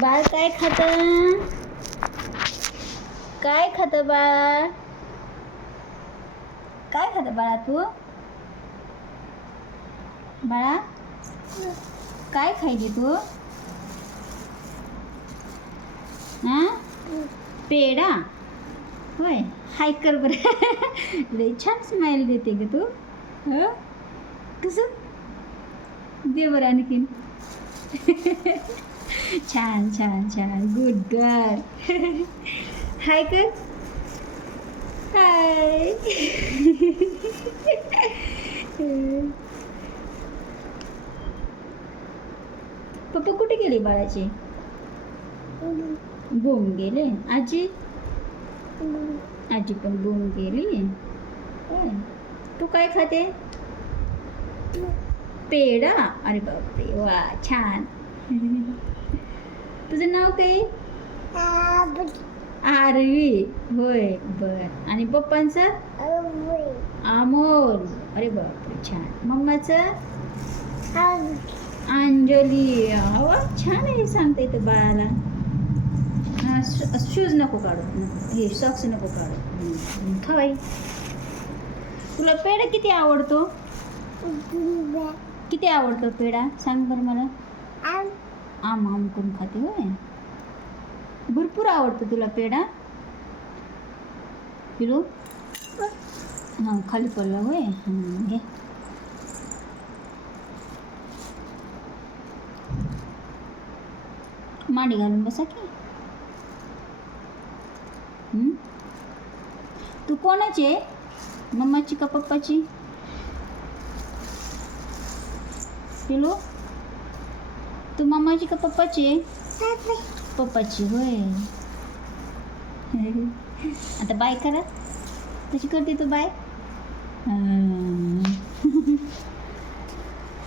बाळ काय खात? काय खात बाळ? काय खात बाळा तू? बाळा काय खायली तू? हां पेढा होय. हाय कर बरं. लय छान स्माईल देते ग तू. हो कसं दे बरं आणखीन. छान छान छान गुड गर्ल. हाय कर. हाय. पप्पा कुठे गेले बाळाचे? बोम गेले. आजी आजी पण बोम गेली. होय. तू काय खाते? पेढा. अरे बापरे वा छान. तुझं नाव काय? आरवी होय बर. आणि पप्पांचं? अमोल. अरे बापरे छान. मम्माचं? अंजली. वा छान आहे सांगता येतं बाळाला. शूज नको काढू. हे सॉक्स नको काढू. खवाई. तुला पेढा किती आवडतो? किती आवडतो पेढा सांग बरं मला. आम आम करून खाते होय. भरपूर आवडतो तुला पेढा. पिलू हां खाली पडला होय. घे. मांडी घालून बसा की. तू कोणाची आहे? मम्माची का पप्पाची? पिलू तू मम्माची का पप्पाची आहे? पप्पाची होय. आता बाय करा. कशी करते तू बाय?